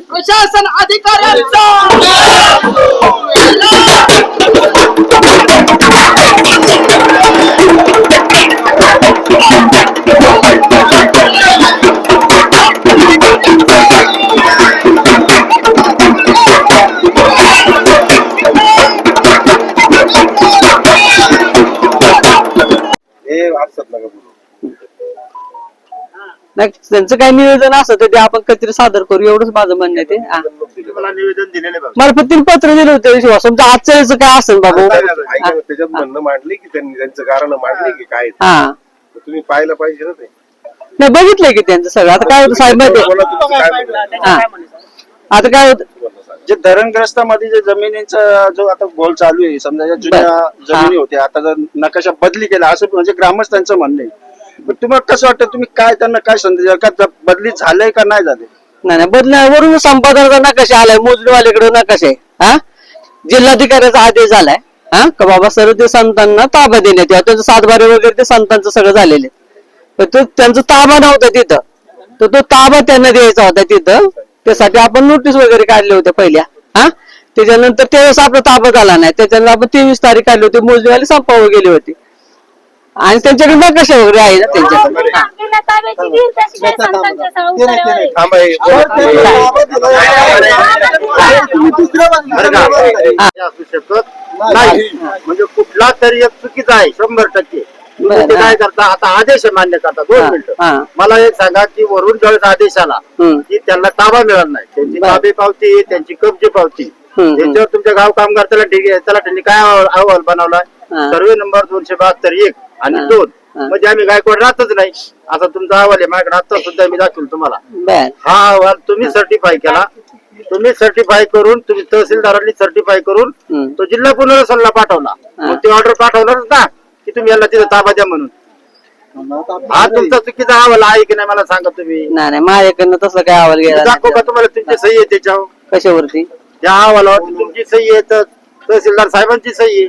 प्रशासन अधिकाऱ्यांचा! नाही त्यांचं काही नियोजन असतं तर ते आपण कधीतरी सादर करू एवढंच माझं म्हणणं आहे ते. हा. मला निवेदन दिलेले बघा. पत्र दिले होते समजा आजच्या याचं काय असेल बाबू? ऐका ना, त्याच्यात म्हणणं मांडले की त्यांनी त्यांचं कारण मांडले की काय ते. हा. तुम्ही पाहायला पाहिजे ना ते. नाही बघितलंय की त्यांचं सगळं. आता काय होतं साहेब माहिती बोला तुमचं काय म्हणणं आहे. हा. आता काय होतं? तुम्हाला सांगा. जे धरणग्रस्तामध्ये जे जमिनीचा जो आता गोल चालू आहे समजा या जुन्या जमिनी होत्या आता जर नकाशा बदली केला असं म्हणजे ग्रामस्थांचं म्हणणं आहे. तुम्हाला कसं वाटतं तुम्ही काय त्यांना काय संदेश द्याल? का बदली झालंय का नाही झाले नाही नाही बदल्यावरून संपादनाचा नकाशा आलाय मोजणीवाल्याकडे नकाशा आहे. हा? जिल्हाधिकाऱ्याचा आदेश झालाय. हा? का बाबा सर्व ते संतांना ताबा देण्यात यावा. त्यांचं सातबारे वगैरे ते संतांचं सगळं झालेलं आहे. पण तो त्यांचा ताबा नव्हता तिथं. तर तो ताबा त्यांना द्यायचा होता तिथं. त्यासाठी आपण नोटीस वगैरे काढले होते पहिल्या. हा? त्याच्यानंतर त्यावेळेस आपला ताबा झाला नाही. त्याच्यानंतर आपण तेवीस तारीख काढली होती. मोजणीवाले संपावर गेली होती. आणि त्यांच्याकडे नकाशा वगैरे आहे ना त्यांच्याकडे. हा. हे. बरं का? हे असू शकत. नाही. म्हणजे कुठला तरी एक चुकीचा आहे शंभर टक्के. तुम्ही ते बरं. काय करता? आता आदेश आहे मान्य करता. दोन हा, मिनिटं. हा. मला एक सांगा की वरून ज्यावेळेस आदेश आला हम्म. की त्यांना ताबा मिळाला नाही. त्यांची बरं. ताबे पावती त्यांची कब्जे पावती. हम्म. त्याच्यावर तुमच्या गाव कामगार त्याला त्याला त्यांनी काय अहवाल अहवाल बनवलाय? हा. सर्वे नंबर दोनशे बहात्तर एक. आणि. दोन. म्हणजे आम्ही गायकवाड राहतच नाही. असा तुमचा अहवाल आहे माझ्याकडे आता सुद्धा मी दाखवेल तुम्हाला. बर. हा अहवाल तुम्ही सर्टिफाय केला. तुम्ही सर्टिफाय करून तुम्ही तहसीलदारांनी सर्टिफाय करून. तो जिल्हा पुनर्वसनला पाठवला. मग ते ऑर्डर पाठवणारच ना की तुम्ही याला तिथं ताबा द्या म्हणून. हा तुमचा चुकीचा अहवाल आहे की नाही मला सांगा तुम्ही. नाही नाही माझ्याकडनं तसं काय अहवाल गेला दाखव का. तुम्हाला तुमची सही आहे त्याच्यावर? कशावरती? त्या अहवालावर तुमची सही आहे तर तहसीलदार साहेबांची सही आहे.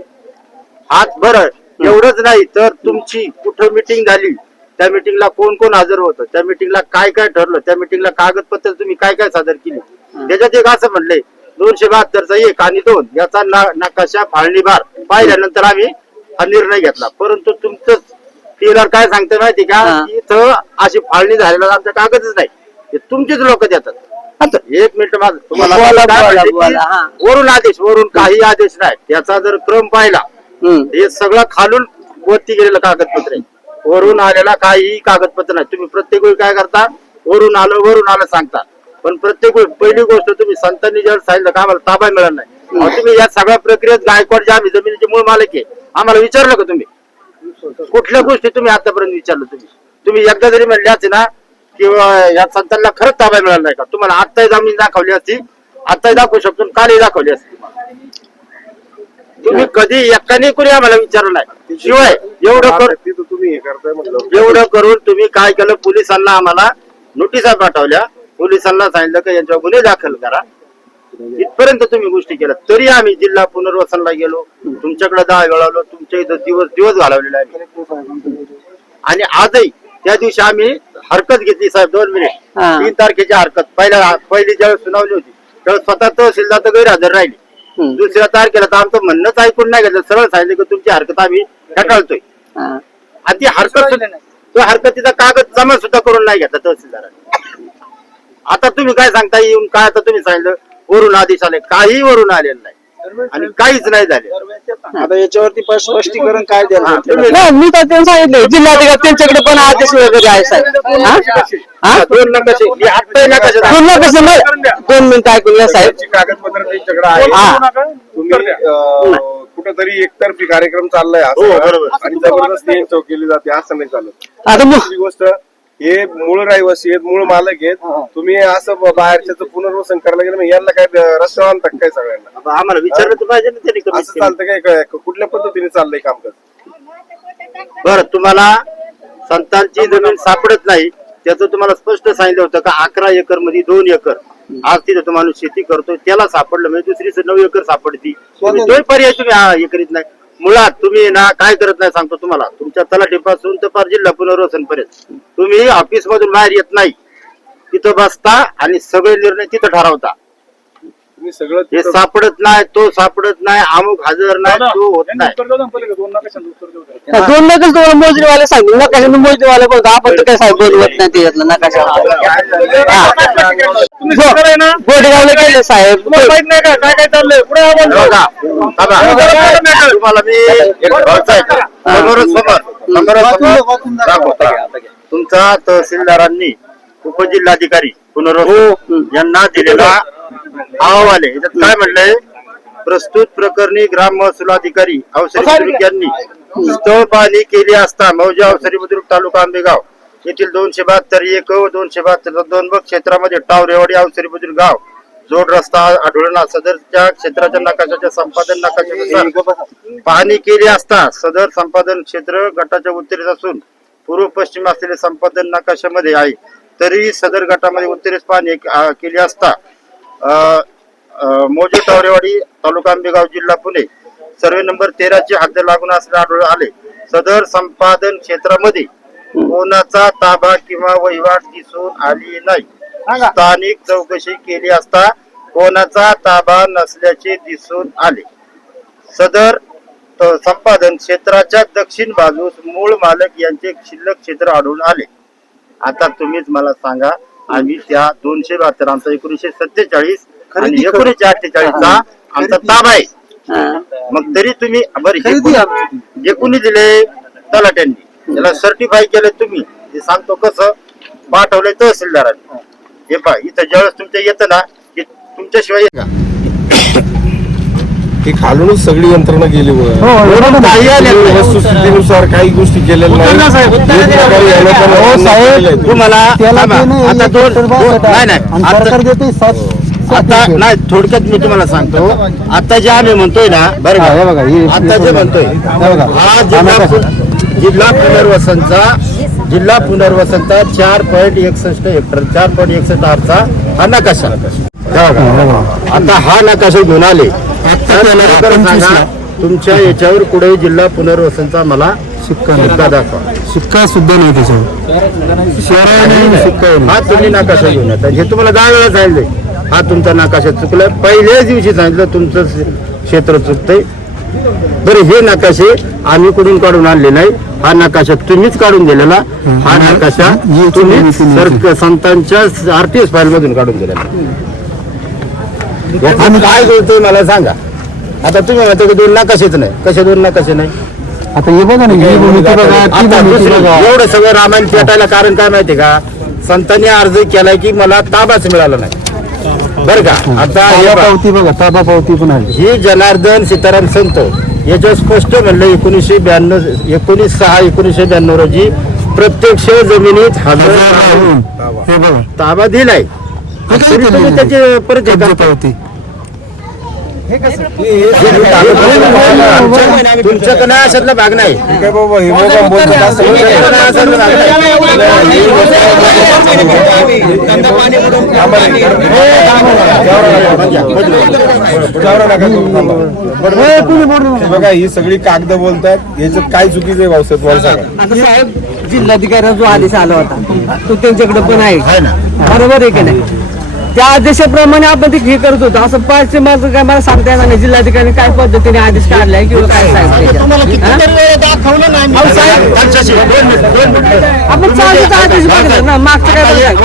हात बरं एवढंच नाही तर तुमची कुठं मिटिंग झाली त्या मिटिंगला कोण कोण हजर होतं त्या मिटिंगला काय काय ठरलं त्या मिटिंगला कागदपत्र तुम्ही काय काय सादर केली? त्याच्यात एक असं म्हणलंय दोनशे बहात्तरचा एक आणि दोन याचा नकाशा फाळणी भार पाहिल्यानंतर आम्ही हा निर्णय घेतला. परंतु तुमचं टीलर काय सांगतं माहिती का? इथं अशी फाळणी झालेला आमचा कागदच नाही. हे तुमचीच लोक देतात. आता एक मिनिट माझं तुम्हाला. वरून आदेश वरून काही आदेश नाही. त्याचा जर क्रम पाहिला. हे सगळं खालून वरती गेलेलं कागदपत्र आहे. वरून आलेला काही कागदपत्र नाही. तुम्ही प्रत्येक वेळी काय करता? वरून आलं वरून आलं सांगता. पण प्रत्येक वेळी पहिली गोष्ट तुम्ही संतांनी जर सांगितलं का आम्हाला ताबा मिळाला नाही. तुम्ही या सगळ्या प्रक्रियेत गायकवाड जे आम्ही जमिनीचे मूळ मालक आहे आम्हाला विचारलं का तुम्ही? कुठल्या गोष्टी तुम्ही आतापर्यंत विचारलं तुम्ही? तुम्ही एकदा जरी म्हणले असते ना किंवा या संतांना खरंच ताबा मिळाला नाही का? तुम्हाला आत्ताही जमीन दाखवली असती आत्ताही दाखवू शकतो कालही दाखवली असती. तुम्ही कधी एकाने कोणी आम्हाला विचारलं नाही. शिवाय एवढं कर तिथं तुम्ही हे करताय म्हटलं एवढं करून तुम्ही काय केलं? पोलिसांना आम्हाला नोटिसा पाठवल्या. पोलिसांना सांगितलं की यांच्यावर गुन्हे दाखल करा. इथपर्यंत तुम्ही गोष्टी केल्या. तरी आम्ही जिल्हा पुनर्वसनला गेलो. तुमच्याकडे दहा वेळालो तुमच्या इथं दिवस दिवस घालवलेले आहे आणि आजही त्या दिवशी आम्ही हरकत घेतली साहेब दोन मिनिट. तीन तारखेची हरकत. पहिल्या पहिली ज्यावेळेस सुनावली होती त्यावेळेस स्वतः तहसीलदार तर गैरहजर राहिली. दुसऱ्या तारखेला तर आमचं म्हणणंच ऐकून नाही घेतलं. सरळ सांगितलं की तुमची हरकत आम्ही हा. आणि ती हरकत तो हरकतीचा कागद जमा सुद्धा करून नाही घेतला तहसीलदाराने. आता तुम्ही काय सांगता येऊन काय आता तुम्ही सांगितलं? वरून आदेश आले. काही वरून आलेलं नाही. आणि काहीच नाही झाले. आता याच्यावरती पण स्पष्टीकरण काय हा, द्यायला तुम्ही- नाही मी तर त्यांना सांगितलं जिल्हाधिकारी त्यांच्याकडे पण आदेश वगैरे आहे साहेब. हा? हा? दोन नकाशे. हे आत्ताही नकाशे दोन नकाशे मग- दोन मिनिटं ऐकून घ्या साहेब. त्यांची कागदपत्र त्यांच्याकडे हा. आहे तुम्ही अं, कुठंतरी एकतर्फी कार्यक्रम चाललाय हो, बरोबर. आणि जबरदस्ती यांच्यावर केली जाते असं नाही चालत. आता दुसरी गोष्ट हे मूळ रहिवासी आहेत मूळ मालक आहेत. तुम्ही असं ब- बाहेरच्याचं पुनर्वसन करायला गेलं मग यांना काय रस्त्यावर आणतात काय सगळ्यांना? आता आम्हाला विचारलं तर पाहिजे ना त्यांनी कमीत असं कमी. चालतं काय काय कुठल्या पद्धतीने चाललंय कामकाज बरं तुम्हाला संतांची जमीन सापडत नाही त्याचं तुम्हाला स्पष्ट सांगितलं होतं का अकरा एकरमध्ये दोन एकर. आज तिथे तो माणूस शेती करतोय त्याला सापडलं म्हणजे दुसरी नऊ एकर सापडती. तुम्ही तोही पर्याय तुम्ही हा हे करीत नाही. मुळात तुम्ही ना काय करत नाही सांगतो तुम्हाला. तुमच्या तलाठीपासून तर पार जिल्हा पुनर्वसन पर्यंत. तुम्ही ऑफिस मधून बाहेर येत नाही. तिथं बसता आणि सगळे निर्णय तिथं ठरवता. तुम्ही सगळं हे सापडत नाही तो सापडत नाही अमुक हजर नाही तो होत नाही. हा, दोन नकच तुम्हाला मोजणीवाले सांगतील नकाशा मोजणीवाले बोलतो आपण तर काय साहेब बोलवत नाही त्याच्यातलं नकाशा गोडेगावला गेले साहेब. माहीत नाही का काय काय चाललंय? पुढे हे. तुम्हाला मी एक घरचा आहे. समोरासमोर समोरासमोर दाखवतो. तुमचा तहसीलदारांनी उपजिल्हाधिकारी पुनर्वसन यांना दिलेला अहवाल आहे. याच्यात काय म्हणलंय? प्रस्तुत प्रकरणी ग्राम महसूल अधिकारी अवसरी बुद्रुक यांनी स्थळ पाहणी केली असता मौजा अवसरी बुद्रुक तालुका आंबेगाव येथील दोनशे बहात्तर एक व दोनशे बहात्तर दोन बघ क्षेत्रामध्ये टावरेवाडी अवसरी बुद्रुक गाव जोड रस्ता आढळून सदरच्या क्षेत्राच्या नकाशाच्या संपादन नकाशानुसार पाहणी केली असता सदर संपादन क्षेत्र गटाच्या उत्तरेस असून पूर्व पश्चिम असलेले संपादन नकाशामध्ये आहे. तरी सदर गटामध्ये उत्तरेस पाहणी केली असता मोजे टावरेवाडी तालुका आंबेगाव जिल्हा पुणे. सर्वे नंबर तेराची हद्द लागून असले आढळून आले. सदर संपादन क्षेत्रामध्ये कोणाचा ताबा किंवा वहिवाट दिसून आली नाही. स्थानिक चौकशी केली असता कोणाचा ताबा नसल्याचे दिसून आले. सदर संपादन क्षेत्राच्या दक्षिण बाजूस मूळ मालक यांचे शिल्लक क्षेत्र आढळून आले. आता तुम्हीच मला सांगा आम्ही त्या दोनशे बहात्तर आमचा एकोणीशे सत्तेचाळीस आणि एकोणीशे अठ्ठेचाळीस चा आमचा ताबा आहे. मग तरी तुम्ही बरं जे कोणी दिले? तलाट्यांनी. त्याला सर्टिफाय केलं तुम्ही. ते सांगतो कसं? पाठवलंय तहसीलदारांनी. हे पहा इथं ज्यावेळेस तुमच्या येतं ना की तुमच्याशिवाय हे खालूनच सगळी यंत्रणा गेली वर. वरून काही आलेलं नाही. वस्तुस्थितीनुसार काही गोष्टी केलेल्या नाही. हे हो. तुम्हाला. आता दोन नाही नाही. आता- आता नाही थोडक्यात मी तुम्हाला सांगतो. आता जे आम्ही म्हणतोय ना बरं का? आता जे म्हणतोय हा जिल्हा जिल्हा पुनर्वसनचा जिल्हा पुनर्वसनचा चार पॉईंट एकसष्ट हेक्टर चार पॉईंट एकसष्ट आरचा हा नकाशा? आता हा नकाशा घेऊन आले. तुमच्या याच्यावर कुठे जिल्हा पुनर्वसनचा मला शिक्का दाखवा. शिक्का सुद्धा नाही त्याच्यावर. शहराने शिक्का. हा तुम्ही नकाशा घेऊन येतात हे तुम्हाला दहा वेळा सांगितलंय. हा तुमचा नकाशा चुकलाय पहिल्याच दिवशी सांगितलं तुमचं क्षेत्र चुकतंय. बरं हे नकाशे आम्ही कुठून काढून आणले नाही. हा नकाशा तुम्हीच काढून दिलेला. हा नकाशा तुम्ही संतांच्या आरटीएस फाईल मधून काढून दिलेला. आम्ही काय करतोय मला सांगा. आता तुम्ही म्हणता की दोन नकाशेच नाही. कसे दोन नकाशे नाही? आता हे बघा ना ही भूमिती बघा ती आता भूमिती दुसरं बघा. एवढं सगळं रामायण पेटायला कारण काय माहितीये का? संतांनी अर्ज केलाय की मला ताबाच मिळाला नाही. बर का? आता हे ताबा. पावती बघा ताबा पावती पण आहे. ही जनार्दन सीताराम संत याच्यावर स्पष्ट म्हणलं एकोणीसशे ब्याण्णव एकोणीस सहा एकोणीसशे ब्याण्णव रोजी प्रत्यक्ष जमिनीत हजर राहून. हे बघा. ताबा दिलाय. तरी तुम्ही त्याचे परत हे तुमच्याकडे नाही अशातला भाग नाही काय बाबा हे बघा बोलतात असं तुमच्याकडे नाही अशातला भाग जावरा नका करू, थांबा. हे बघा ही सगळी कागद बोलतात याच्यात काय चुकीचं आहे भाऊसाहेब मला सांगा आता साहेब जिल्हाधिकाऱ्याचा जो आदेश आला होता तो त्यांच्याकडे पण आहे बरोबर आहे की नाही त्या आदेशाप्रमाणे आपण ते हे करत होतो. असं पाचशे माझं काय मला सांगता येणार नाही. जिल्हाधिकारी काय पद्धतीने आदेश काढलाय किंवा काय सांगितलं. आपण चालूचा आदेश बघितला ना मागचं काय आता हे-?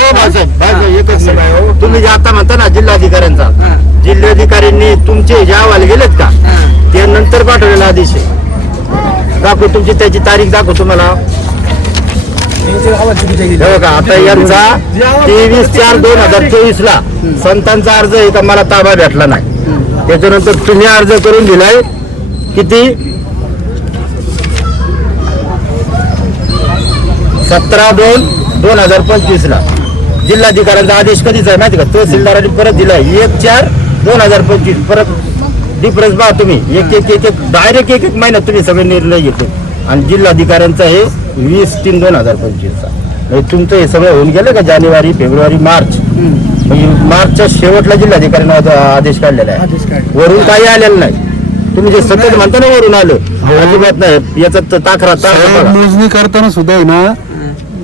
हो. तुम्ही आता म्हणता ना जिल्हाधिकाऱ्यांचा. जिल्हाधिकाऱ्यांनी तुमचे जे अहवाल गेलेत का? ते नंतर पाठवलेला आदेश आहे. दाखव तुमची त्याची तारीख दाखव तुम्हाला. हे बघा आता यांचा तेवीस चार दोन हजार चोवीस ला संतांचा अर्ज आहे मला ताबा भेटला नाही. त्याच्यानंतर तुम्ही अर्ज करून दिलाय किती? सतरा दोन दोन हजार पंचवीस ला जिल्हाधिकाऱ्यांचा आदेश कधीच आहे माहिती का? तहसीलदारांनी परत दिलाय. एक चार दोन हजार पंचवीस. परत डिफरन्स पहा तुम्ही. एक एक एक एक डायरेक्ट एक एक महिन्यात तुम्ही सगळे निर्णय घेतो आणि जिल्हाधिकाऱ्यांचा हे वीस तीन दोन हजार पंचवीसचा. म्हणजे तुमचं हे सगळं होऊन गेलं का जानेवारी फेब्रुवारी मार्च? म्हणजे मार्चच्या शेवटला जिल्हाधिकाऱ्यांना आदेश काढलेला आहे. वरून काही आलेलं नाही. तुम्ही जे सतत म्हणता ना वरून आलं अजिबात नाही. याचा ताखरा. मोजणी करताना सुद्धा आहे ना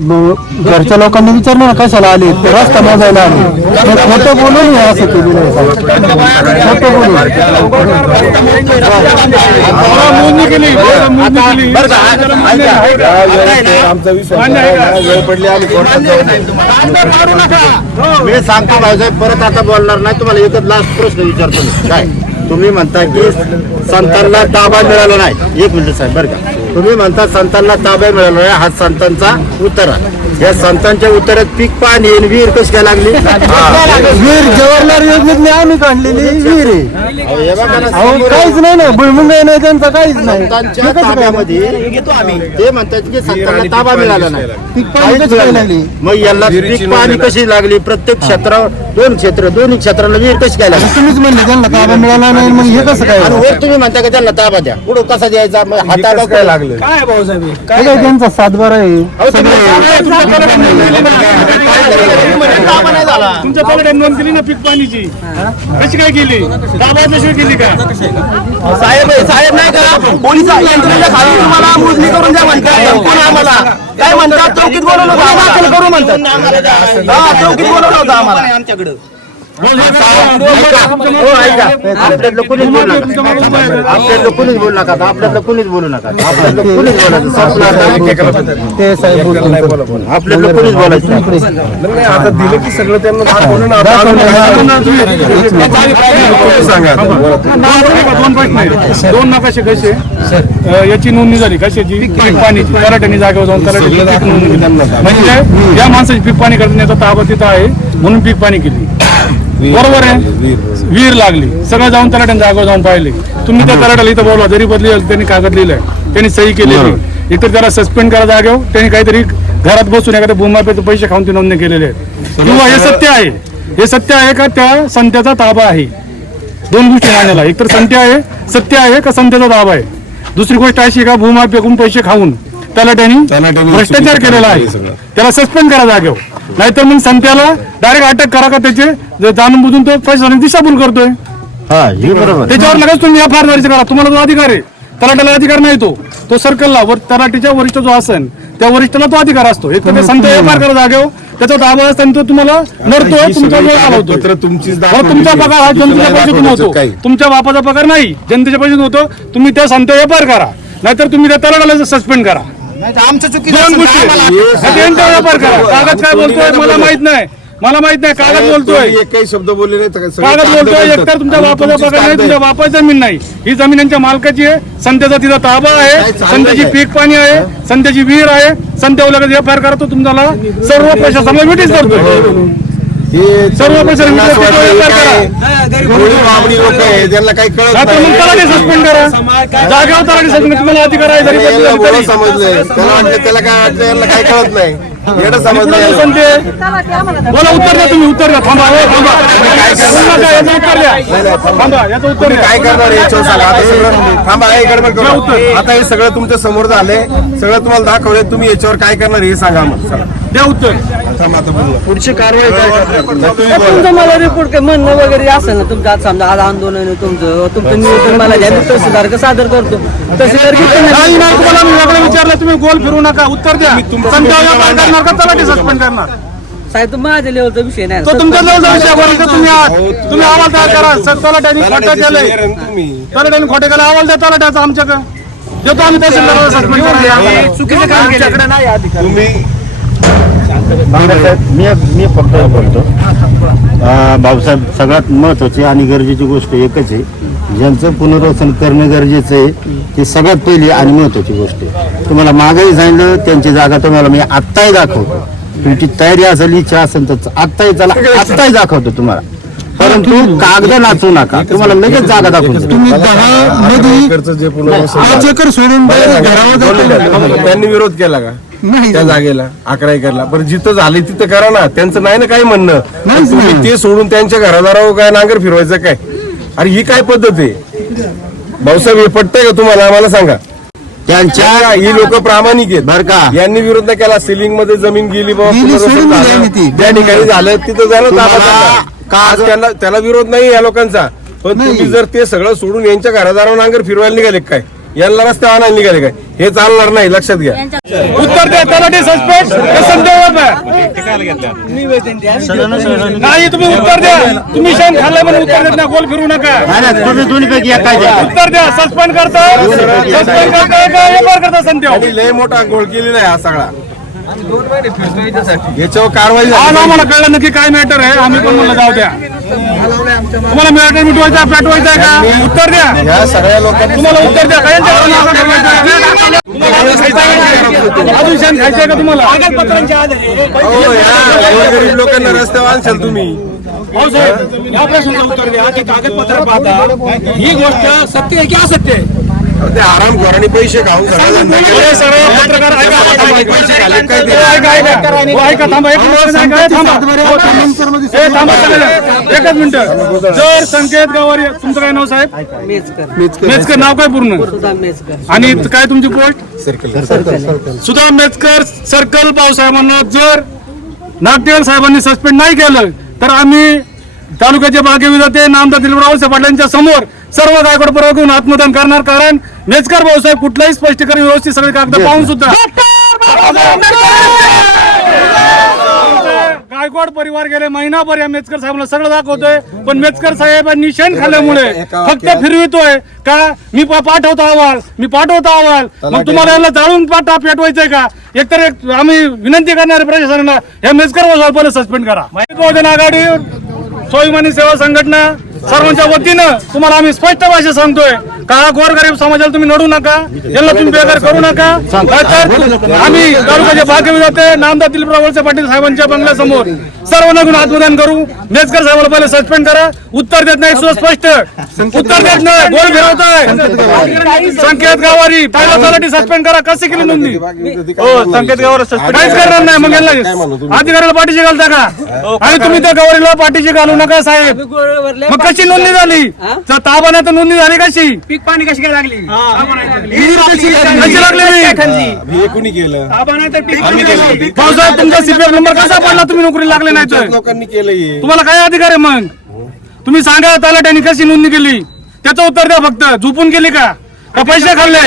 घरच्या लोकांनी विचारलं ना कशाला आले? ते रस्ता मोजायला आले. हे खोटं बोलून हे असं केलेलं आहे साहेब. खोटं बोलून. आमचा विश्वास वेळ पडली आम्ही कोर्टात जाऊ. मी सांगतो भाऊसाहेब परत आता बोलणार नाही तुम्हाला एकच लास्ट प्रश्न विचारतो. काय? तुम्ही म्हणता की संतांना ताबा मिळाला नाही. एक मिनिट साहेब बरं का. तुम्ही म्हणता संतांना ताबा मिळाला नाही हा संतांचा उत्तर आहे या संतांच्या उत्तरात पीक पाणी आणि विहीर कशी काय लागली? वीर जवाहरलाल योजनेतली आम्ही काढलेली वीर आहे. अहो, हे बघा ना, अहो समोर काहीच नाही ना भुईमुंग नाही त्यांचा काहीच नाही. संतांच्या? ताब्यामध्ये ते म्हणतात की संतांना ताबा मिळाला नाही. पीक पाणी काहीच कशी काय मिळालं लागली? नाही. मग याला पीक पाणी कशी लागली? प्रत्येक क्षेत्रावर दोन क्षेत्र दोन्ही क्षेत्राला विहीर कशी काय लागली? तुम्हीच म्हणले त्यांना ताबा मिळाला नाही मग हे कसं काय? आणि वर तुम्ही म्हणता का त्यांना ताबा द्या? पुढं कसा द्यायचा? मग हाताला काय लागलं? हे काय त्यांचा सातबारा आहे? सगळं तुमच्या तालुक्यात नोंद केली ना पीक पाणीची? कशी काय केली? दाबाशिवाय केली का? साहेब साहेब नाही का? पोलीस यंत्रणेच्या खाली तुम्हाला मोजणी करून द्या म्हणतात. कोण आम्हाला? काय म्हणतात? चौकीत बोलवलं होतं आम्हाला. करू म्हणतात? हा चौकीत बोलवलं होतं आम्हाला. आमच्याकडे. आपल्यातलं कुणीच बोलू नका. आपल्यातलं कुणीच बोलू नका. आपल्यातलं कुणीच बोलू नका. आपल्यातलं कुणीच बोलायचं. संपलं आता. ते साहेब बोलतात. आपल्यातलं कुणीच बोलायचं नाही. नाही आता दिलं की सगळं त्यांना दाखवलं ना आता तुम्ही. सांगा आता. बोला. तुम्ही. दोन प्रश्न आहेत. दोन नकाशे कसे? अं, याची नोंदणी झाली कशाची पीक पाणीची. तलाट्याने जागेवर जाऊन पीक नोंदणी केली. म्हणजे या माणसाची पीक पाणी करण्याचा ताबा तिथं आहे म्हणून पीक पाणी केली. बरोबर आहे. विहीर लागली. सगळं जाऊन तलाट्याने जागेवर जाऊन पाहिले. तुम्ही त्या तलाट्याला इथं बोलवा. जरी बदली त्यांनी कागद लिहिलंय. त्यांनी सही केलेली. इतर त्याला सस्पेंड करा जागेवर त्यांनी काहीतरी घरात बसून एखाद्या भूमाफेचे पैसे खाऊन ती नोंदणी केलेले आहेत. किंवा हे सत्य आहे. हे सत्य आहे का? त्या संत्याचा ताबा आहे. दोन गोष्टी मांडायला. एक तर संत्य आहे सत्य आहे का संत्याचा ताबा आहे? दुसरी गोष्ट अशी आहे का? भूमाफेकून पैसे खाऊन तलाट्याने भ्रष्टाचार केलेला आहे. त्याला सस्पेंड करा जागेवर नाहीतर मग संत्याला डायरेक्ट अटक करा का त्याचे? जाणून बुजून तो पैसे दिशाभूल करतोय. हा हे बरोबर. त्याच्यावर लगेच तुम्ही एफ आर दर्ज करा. तुम्हाला जो अधिकार आहे तलाट्याला अधिकार नाही तो. तो सर्कलला वर तलाठीच्या वरिष्ठ जो असेल त्या वरिष्ठाला तो अधिकार असतो. एक तर संत एफ आर करा जागेवर त्याचा ताबा असताना तो तुम्हाला नडतोय तुमचा वेळ तुमचीच हो, तुमचा पगार हा जनतेच्या पैशातून होतो. तुमच्या बापाचा पगार नाही. जनतेच्या पैशातून होतो. तुम्ही त्या संत व्यापार करा. नाहीतर तुम्ही त्या तलाडाला सस्पेंड करा. आमचं चुकी दोन गोष्टी. हा, त्यांचा व्यापार करा. कागद काय बोलतोय? मला माहीत नाही. मला माहीत नाही. कागद बोलतोय. एकही शब्द बोलले नाही कागद बोलतोय. एकतर तुमच्या पगार नाही तुमच्या. बापाची जमीन नाही. ही जमीन यांच्या मालकाची आहे. संत्याचा तिचा ताबा आहे. संत्याची पीक पाणी आहे. संत्याची विहीर आहे. संत्या उलगत एफ आर करतो. तुम्हाला सर्व प्रशासनाला मिठीच करतोय. हे सर्व प्रशासन बाबडी लोक आहे त्यांना काही कळत तलाठी सस्पेंड करा? जागेवर तलाठी सस्पेंड तुम्हाला अधिकार आहे जरी बदली याला झाली बोलत तरी. समजलंय? त्याला वाटलं त्याला काय वाटलं याला काही कळत नाही. समजलं बोला उत्तर द्या तुम्ही उत्तर द्या. थांबा हो, थांबा. याचं उत्तर द्या. थांबा. याचं उत्तर तुम्ही द्या. काय करणार याच्यावर सांगा आता सगळं थांबा हे गडबड करू आता हे सगळं तुमच्यासमोर झालंय. सगळं तुम्हाला दाखवलंय. तुम्ही याच्यावर काय करणार हे सांगा मग. चला. द्या उत्तर. पुढची कारवाई काय करणार? तुमचं मला रिपोर्ट काय म्हणणं वगैरे असेल ना तुमचं आज समजा आज आंदोलन आहे तुमचं तुमचं निवेदन मला द्या मी तहसीलदार का सादर करतो. तहसीलदार घेतो ना. नाही नाही तुम्हाला मी वेगळं विचारलं तुम्ही गोल फिरू नका उत्तर द्या. संध्या व्यापार करणार का तलाठी सस्पेंड करणार? साहेब तो माझ्या लेवलचा विषय नाही. तो तुमच्या जवळचा विषय वरिष्ठ तुम्ही आहात. तुम्ही अहवाल तयार करा सर तलाट्याने खोटं केलंय. तुम्ही. तलाट्याने खोटे केलं अहवाल द्या तलाट्याचा आमच्याकडे. देतो आम्ही तहसीलदाराला सस्पेंड करा चुकीचं काम केलं तुम्ही भाऊसाहेब, मी मी फक्त हे बोलतो भाऊसाहेब सगळ्यात महत्वाची आणि गरजेची गोष्ट एकच आहे. ज्यांचं पुनर्वसन करणं गरजेचं आहे ती सगळ्यात पहिली आणि महत्वाची गोष्ट आहे. तुम्हाला मागही सांगितलं त्यांची जागा तुम्हाला मी आत्ताही दाखवतो. तुमची तयारी असेल इच्छा असेल तर आत्ताही चला आत्ताही दाखवतो तुम्हाला. परंतु कागद नाचू नका. तुम्हाला लगेच जागा दाखवतो तुम्ही दहा मध्ये पाच एकर सोडून घरावर. त्यांनी विरोध केला का? नाही त्या जागेला अकरा एकरला. पण जिथं झाले तिथं करा ना. त्यांचं नाही ना काही म्हणणं. तुम्ही. ते सोडून त्यांच्या घरादारावर काय नांगर फिरवायचं काय? अरे ही काय पद्धत आहे? भाऊसाहेब हे पटतंय का तुम्हाला? आम्हाला सांगा. त्यांच्या ही लोक प्रामाणिक आहेत. बर का? यांनी विरोध नाही केला. सिलिंगमध्ये जमीन गेली बाबा गेली, पुनर्वसन सोडून दिली झालं. ती. त्या ठिकाणी झालं तिथं झालं तुम्हाला त्यांना. आज त्याला त्याला विरोध नाही या लोकांचा. पण तुम्ही जर ते सगळं सोडून यांच्या घरादारावर नांगर फिरवायला निघाले काय? यांना रस्ते आणायला निघाले काय? हे चालणार नाही लक्षात घ्या. उत्तर द्या तलाठी सस्पेंड नाही. तुम्ही उत्तर द्या. तुम्ही शेण खाल्लं म्हणून उत्तर देत ना गोल फिरू नका. उत्तर द्या सस्पेंड करता सस्पेंड करता संध्या. आणि लय मोठा गोळ केलेला आहे हा सगळा. याच्यावर कारवाई आज झाली आम्हाला कळलं नक्की काय मॅटर आहे. आम्ही पण म्हणलं जाऊ द्या. तुम्हाला मॅटर मिटवायचा पेटवायचा आहे का? उत्तर द्या. या सगळ्या लोकांनी तुम्हाला उत्तर द्या. काय अजून शेण खायचंय का तुम्हाला? हो, या गोरगरीब लोकांना रस्त्यावर आणशाल तुम्ही. भाऊसाहेब या प्रश्नाचं उत्तर द्या. ते कागदपत्र पाहता. ही गोष्ट सत्य आहे की असत्य आहे? ते आराम खाऊन हे पत्रकार ऐका, पैसे ते? हो, सगळेजण. एकच मिनिट जर संकेत गावारी तुमचं काय नाव साहेब मेचकर नाव काय पूर्ण आणि काय तुमची पोस्ट सुधा मेचकर सर्कल भाऊसाहेबांना जर नागदेव साहेबांनी सस्पेंड नाही केलं तर आम्ही तालुक्याचे बागे विधाते नामदार दिलीपराव पाटलांच्या समोर सर्व गायकवाड परवा घेऊन आत्मदान करणार कारण मेचकर भाऊसाहेब कुठलाही स्पष्टीकरण व्यवस्थित सगळे कागद पाहून सुद्धा गायकवाड परिवार गेले महिनाभर या मेचकर साहेबांना सगळं दाखवतोय. पण मेचकर साहेबांनी शेण खाल्ल्यामुळे फक्त फिरवितोय. का? मी पाठवतो अहवाल. मी पाठवतो अहवाल. मग तुम्हाला याला जाळून पाठा पेटवायचंय का? एकतर एक आम्ही विनंती करणार प्रशासनाला या मेचकर सस्पेंड करा. माहिती बहुजन आघाडी स्वाभिमानी सेवा संघटना सर्वांच्या वतीनं तुम्हाला आम्ही स्पष्ट भाषेत सांगतोय का गोरगरीब समाजाला तुम्ही नडू नका यांना तुम्ही बेकार करू नका. आम्ही तालुक्याचे भाग्य जाते नामदार दिलीपराव वळसे पाटील साहेबांच्या बंगल्यासमोर सर्व नगून आत्मदान करू. नेचकर साहेबाला पहिले सस्पेंड करा. उत्तर देत नाही सुस्पष्ट उत्तर देत नाही गोल फिरवताय संकेत गावारी पहिला तलाठी सस्पेंड करा. कसे केली नोंदणी? हो संकेत गावावर सस्पेंड काहीच करणार नाही मग यांना अधिकाऱ्याला पाठीशी घालता का? आणि तुम्ही त्या गवारीला पाठीशी घालू नका साहेब. मग कशी नोंदणी झाली? जर ताबा नाही तर नोंदणी झाली कशी? पीक पाणी कशी काय लागली? कशी लागली? हे. कुणी केलं? भाऊसाहेब तुमचा सीपीएफ नंबर कसा पडला? तुम्ही नोकरी लागले नाही तर. लोकांनी केलं हे. तुम्हाला काय अधिकार आहे मग? तुम्ही सांगा तलाट्याने कशी नोंदणी केली? त्याचं उत्तर द्या फक्त. झोपून केली का? का पैसे खाल्ले?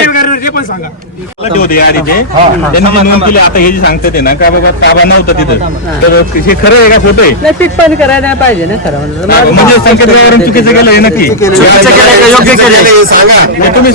ते पण सांगा. तलाठी होते या आधीचे त्यांनी जी नोंद केली आता हे जे सांगतात ते ना का बाबा ताबा नव्हता तिथं तर हे खरं आहे का खोटं आहे नाही पीक पाणी करायला नाही पाहिजे ना खरं म्हणजे. म्हणजे संकेत गावावरून चुकीचं केलं हे नक्की योग्य केलं हे सांगा हे तुम्ही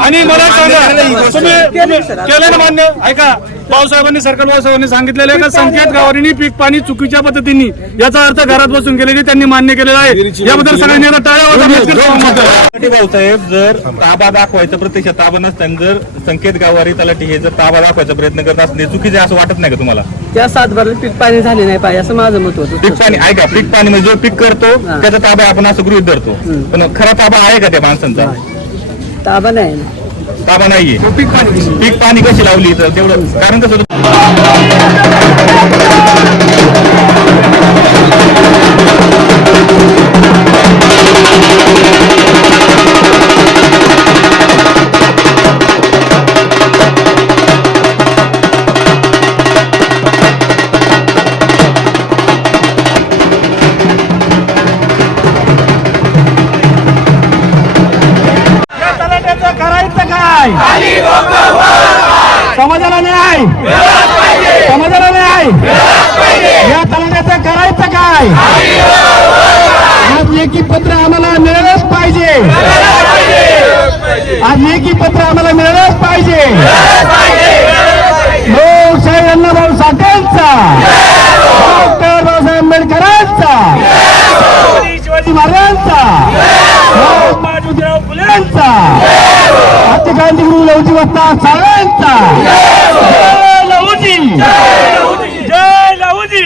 आणि मला सांगा तुम्ही केलं ना मान्य ऐका भाऊसाहेबांनी भाऊसाहेबांनी सांगितलेलं आहे का संकेत गावारीनी पीक पाणी चुकीच्या पद्धतीने याचा अर्थ घरात बसून केलेली त्यांनी मान्य केलेला आहे याबद्दल सगळ्यांनी आता टाळ्या वाजवा. भाऊसाहेब जर ताबा दाखवायचा प्रत्यक्ष ताबा नसताना जर संकेत गावारी तलाठी हे जर ताबा दाखवायचा प्रयत्न करत असले चुकीचे असं वाटत नाही का तुम्हाला? त्या सातबारा पीक पाणी झाले नाही पाहिजे असं माझं मत होतं. पीक पाणी ऐका पीक पाणी म्हणजे जो पीक करतो त्याचा ताबा आपण असं गृहित धरतो. पण खरा ताबा आहे का त्या माणसांचा? ताबा नाही. ताबा नाहीये. पीक पाणी. कशी लावली तर? तेवढं कारण कसं समाजाला न्याय. समाजाला न्याय. या आता करायचं काय? आज लेखी पत्र आम्हाला मिळालंच पाहिजे. आज लेखी पत्र आम्हाला मिळालंच पाहिजे. लोकशाही अण्णाभाऊ साठेंचा. डॉक्टर बाबासाहेब आंबेडकरांचा. शिवाजी महाराजांचा. महात्मा फुलेंचा. महात्मा गांधी गुरु लवजी वस्ता साहेबांचा जय लहुजी. जय लहुजी.